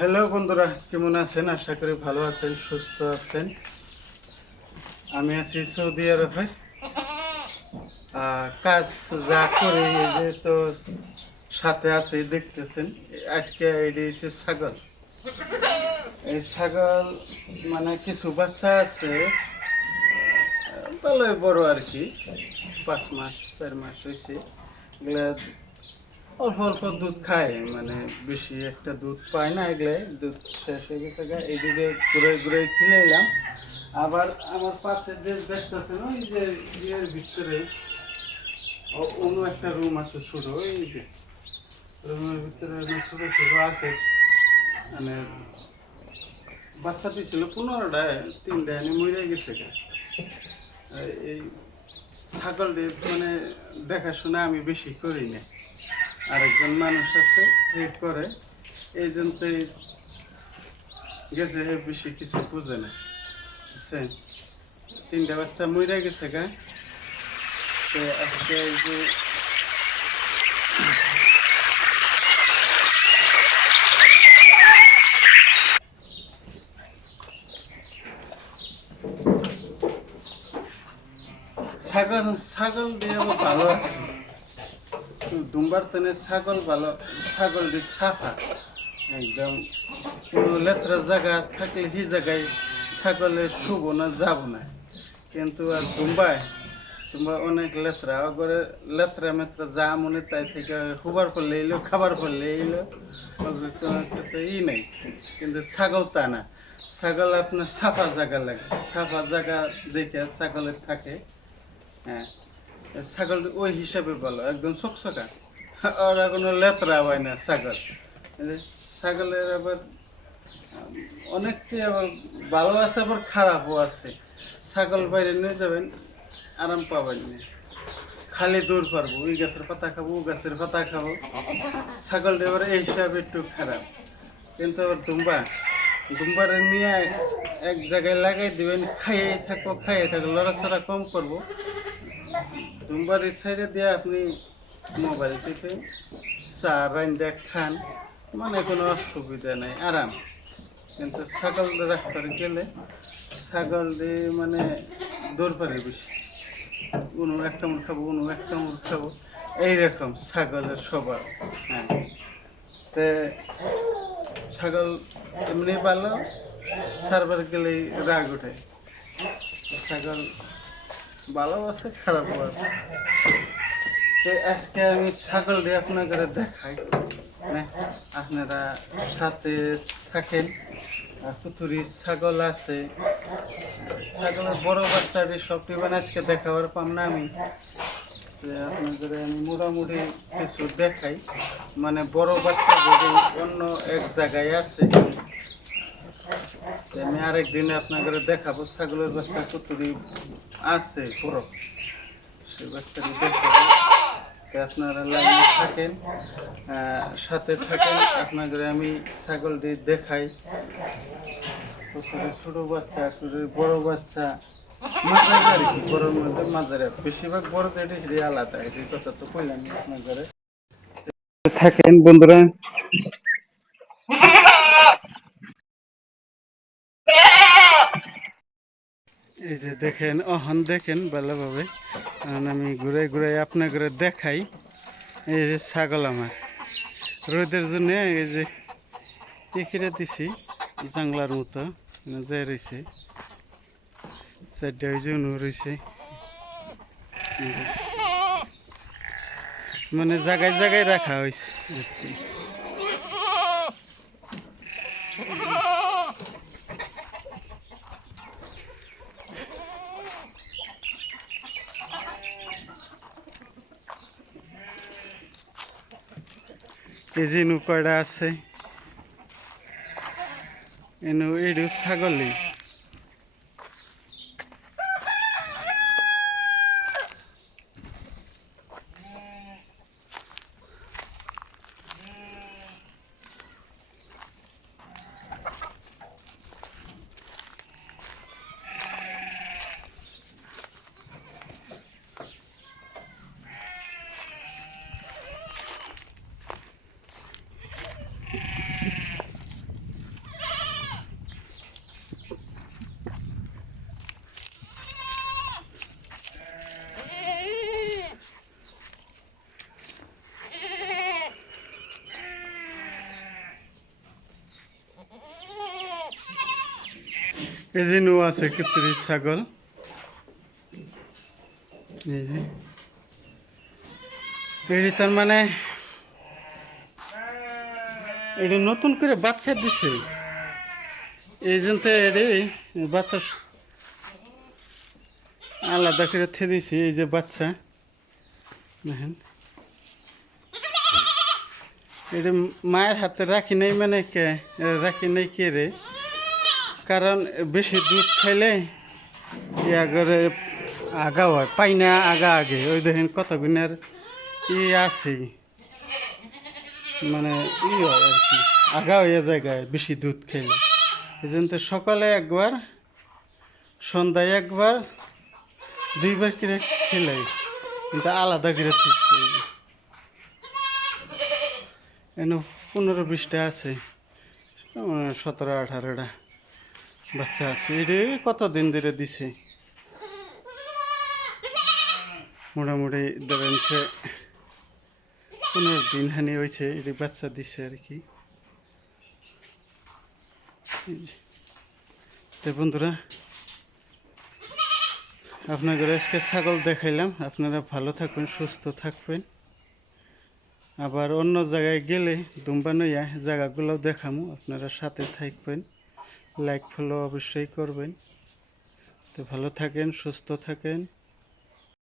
Hello বন্ধুরা, কেমন আছেন? আশা করি ভালো আছেন, সুস্থ আছেন। আমি আছি সৌদি আরবে। কাজ যা করি এই যে তো সাথে আছে দেখতেছেন। আজকে এটি হচ্ছে ছাগল। এই ছাগল মানে কিছু বাচ্চা আছে, ভালোই বড় আর কি, 5 মাস 4 মাস হয়েছে। এগুলা অল্প অল্প দুধ খায়, মানে বেশি একটা দুধ পায় না। এগুলো দুধ শেষ হয়ে গেছে, এইদিকে ঘুরে ঘুরে খিলাইলাম। আবার আমার পাশে যে দেখতেছেন ওই যে ইয়ের ভিতরে অন্য একটা রুম আছে ছোট, এই যে রুমের ভিতরে ছোট ছোট আছে, মানে বাচ্চা দিয়েছিল 15টা, 3টা এনে মরে গেছে। এই ছাগল মানে দেখাশোনা আমি বেশি করি না, আরেকজন মানুষ আছে এ করে, এই জন্যই গেছে, বেশি কিছু বুঝে না, বুঝছেন? 3টা বাচ্চা মরে গেছে তো আজকে এই যে ছাগল ছাগল দিয়ে আমার ভালো আছে। দুম্বার তেনে ছাগল ভালো, ছাগল দিয়ে সাফা একদম, কোনো লেত্রা জায়গা থাকলে সেই জায়গায় ছাগলের শুভ না যাব না। কিন্তু আর দুম্বা অনেক লেত্রা, করে লেত্রা মেত্রা যা মনে তাই থেকে হুবার পড়লে এলো, খাবার পড়লে এলো, কাছে ই নেই। কিন্তু ছাগল তা না, ছাগল আপনার সাফা জায়গা লাগে, সাফা জায়গা দেখে ছাগলের থাকে। হ্যাঁ, ছাগল ওই হিসাবে ভালো, একদম চকচকা, ওরা কোনো লেত্রা হয় না ছাগল। ছাগলের আবার অনেকটি আবার ভালো আছে, আবার খারাপও আছে। ছাগল বাইরে নিয়ে যাবেন, আরাম পাবেন না, খালি দূর পারবো, ওই গাছের পাতা খাবো, ও গাছের পাতা খাবো। ছাগলটা এবার এই হিসাবে একটু খারাপ। কিন্তু আবার দুম্বারে নিয়ে এক জায়গায় লাগাই দিবেন, খাইয়ে থাকো, লড়াচড়া কম করবো। দুম্বারের সাইডে দিয়ে আপনি মোবাইল থেকে চা রান্দা খান, মানে কোনো অসুবিধা নেই, আরাম। কিন্তু ছাগল রাখতে গেলে ছাগল দিয়ে মানে দৌড় বেশি, উনু এক কামড় খাবো, উনু এক কামড় খাবো, এইরকম ছাগলের স্বভাব। হ্যাঁ, তে ছাগল এমনি ভালো, সারবার গেলেই রাগ ওঠে। ছাগল ভালো আছে, খারাপও আছে। তো আজকে আমি ছাগল দিয়ে আপনাদের দেখাই, মানে আপনারা সাথে থাকেন। কুতুরি ছাগল আছে, ছাগলের বড় বাচ্চাটি সবটি মানে আজকে দেখাবার পাম না আমি। আপনাদের আমি মোটামুটি কিছু দেখাই, মানে বড় বাচ্চা যদি অন্য এক জায়গায় আছে, আমি আরেকদিনে আপনাদের দেখাবো। ছাগলের বাচ্চা কুতুরি আছে বড়, সেই বাচ্চাটি দেখাবো। আপনারা লাইনে থাকেন, সাথে থাকেন, আপনাদের আমি ছাগলটি দেখাই। ছোট বাচ্চা, বড় বাচ্চা, মাঝারি আর কি, বড়োর মধ্যে মাঝারি। বেশিরভাগ বড় যেটি সেটি আলাদা, এটি কথা তো কইলাম আপনাদের। থাকেন বন্ধুরা। এই যে দেখেন, অহন দেখেন ভালোভাবে, কারণ আমি ঘুরে ঘুরে আপনাদের দেখাই। এই যে ছাগল আমার রোদের জন্য এই যে এখিরে দিছি জাংলার মতো যাই রয়েছে, চারটা ওই জন্য রয়েছে, মানে জায়গায় জায়গায় রাখা হয়েছে। এই যে নৌকাটা আছে, এটু ছাগলই। এই যে নো আছে কিত্রি ছাগল, এই যে এটি তার মানে এটি নতুন করে বাচ্চা দিছে, এই জন্য তো এটি বাচ্চা আলাদা করে থে দিছি। এই যে বাচ্চা দেখেন, এটা মায়ের হাতে রাখি নাই মানে কে রাখি নাই কে রে, কারণ বেশি দুধ খাইলে ইয়া করে আগা হয়, পাই না আগা আগে। ওই দেখেন কত গুণের আছে, মানে হয় আর কি, আগা হয়ে জায়গায় বেশি দুধ খাইলে। এই জন্য তো সকালে একবার, সন্ধ্যায় একবার, 2বার করে খেলাই, কিন্তু আলাদা করে থাকছে। এনে 15-20টা আছে, 17-18টা বাচ্চা আছে। এটা কতদিন ধরে দিছে, মোটামুটি ধরেন সে 15 দিন হানি হয়েছে এটি বাচ্চা দিছে আর কি। তো বন্ধুরা, আপনাদের আজকে ছাগল দেখাইলাম। আপনারা ভালো থাকবেন, সুস্থ থাকবেন। আবার অন্য জায়গায় গেলে দুম্বা নইয়া জায়গাগুলো দেখামু, আপনারা সাথে থাকবেন, লাইক ফলো অবশ্যই করবেন। তো ভালো থাকেন, সুস্থ থাকেন।